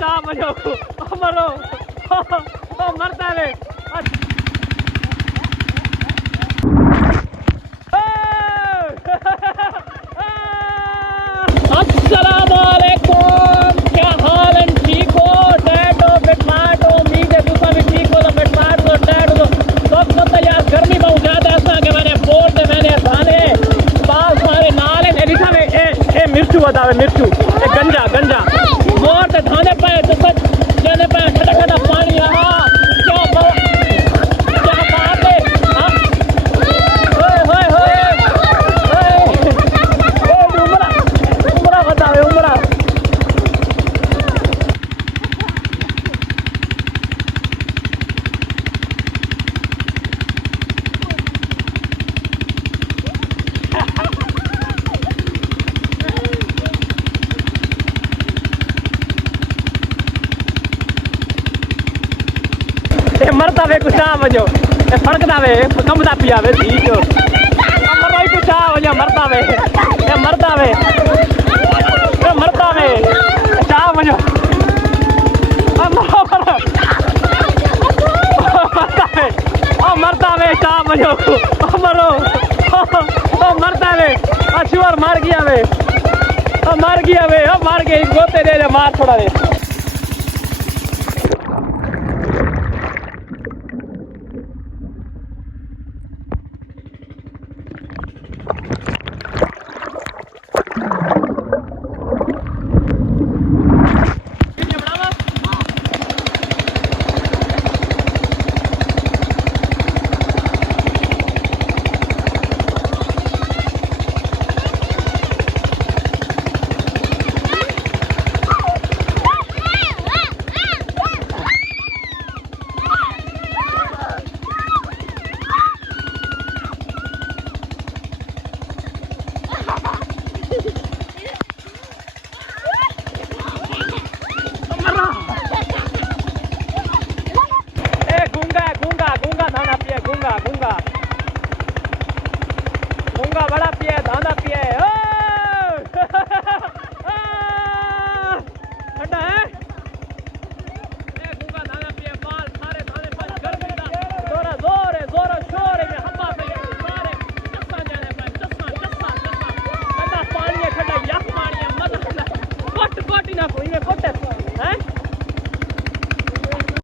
चाह मरो मरो मरता है अस्सलामुअलैकुम, क्या हाल है? ठीक हो? डैड हो बेटमाट हो? उम्मीद है तुम भी ठीक हो। तो बेटमाट हो डैड हो सब पता यार गर्मी बहुत ज्यादा है कि मैंने बोल दे मैंने थाने पास हमारे नाल है एलिसा में ए मिर्चू बतावे मिर्चू ए गंजा गंजा मोर ते थाने पे तो सब जाने पे ठंडा ठंडा पानी हां क्या बात है हां ओए होए होए ओए उमरा बतावे उमरा मरता वे कुछ आ वजो फड़कदा वे कमदा पिया वे ठीक हो मरो ही कुछ आ वजो मरता वे मरता वे चा वजो मरो मरता वे चा वजो मरो मरता वे शुअर मार गया वे मार गए गोते दे मार थोड़ा दे गूंगा बड़ा पिए धांधा पिए ठंडा है गूंगा धांधा पिए बाल सारे धाने पर गर्मी दा जोरा जोर शोर में हब्बा पे सारे चस्सा जाने पर चस्सा ठंडा पानी है ठंडा यक पानी है मजा कोट ना कोई में कोट है